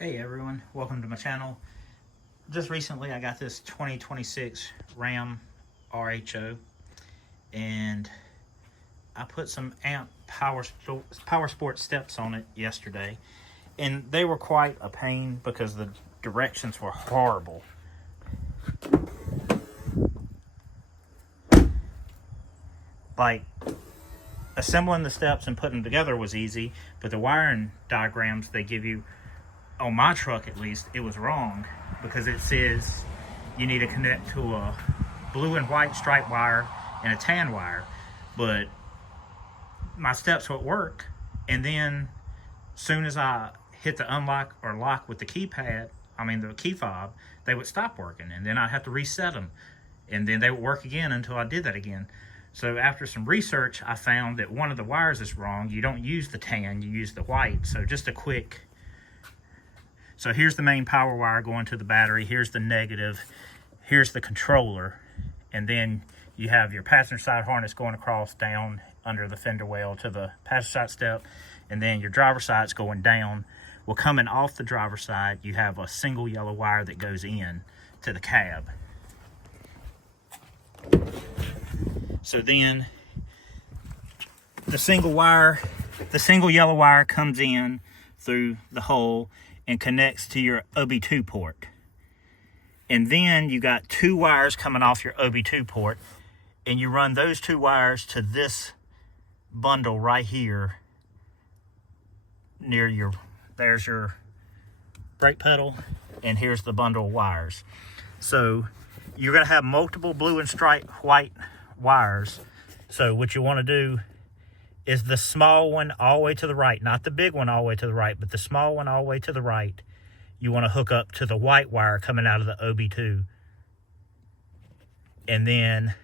Hey everyone, welcome to my channel. Just recently I got this 2026 Ram RHO and I put some Amp PowerSteps on it yesterday, and they were quite a pain because the directions were horrible. Like, assembling the steps and putting them together was easy, but the wiring diagrams they give you, on my truck at least, it was wrong because it says you need to connect to a blue and white stripe wire and a tan wire, but my steps would work, and then soon as I hit the unlock or lock with the keypad, the key fob, they would stop working, and then I'd have to reset them, and then they would work again until I did that again. So after some research, I found that one of the wires is wrong. You don't use the tan, you use the white. So just a quick, so here's the main power wire going to the battery, here's the negative, here's the controller, and then you have your passenger side harness going across down under the fender well to the passenger side step, and then your driver's side's going down. Well, coming off the driver's side, you have a single yellow wire that goes in to the cab. So then the single yellow wire comes in through the hole and connects to your OB2 port. And then you got two wires coming off your OB2 port, and you run those two wires to this bundle right here near your, there's your brake pedal, and here's the bundle of wires. So you're going to have multiple blue and stripe white wires. So what you want to do is the small one all the way to the right, not the big one all the way to the right, but the small one all the way to the right, you want to hook up to the white wire coming out of the OB2. And then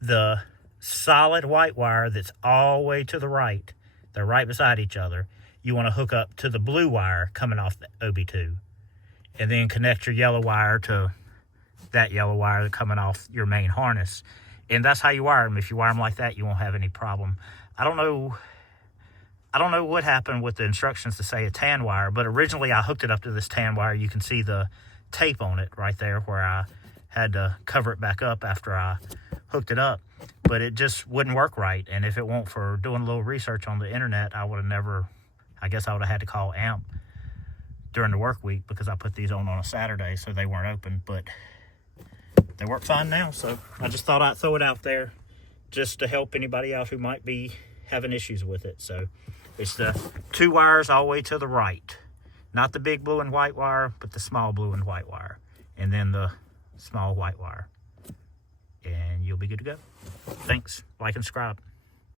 the solid white wire that's all the way to the right, they're right beside each other, you want to hook up to the blue wire coming off the OB2. And then connect your yellow wire to that yellow wire coming off your main harness. And that's how you wire them. If you wire them like that, you won't have any problem. I don't know what happened with the instructions to say a tan wire, but originally I hooked it up to this tan wire. You can see the tape on it right there where I had to cover it back up after I hooked it up, but it just wouldn't work right. And if it weren't for doing a little research on the internet, I would have never, I guess I would have had to call Amp during the work week because I put these on a Saturday, so they weren't open, but they work fine now. So I just thought I'd throw it out there just to help anybody out who might be having issues with it. So it's the two wires all the way to the right, not the big blue and white wire, but the small blue and white wire, and then the small white wire, and you'll be good to go. Thanks. Like and subscribe.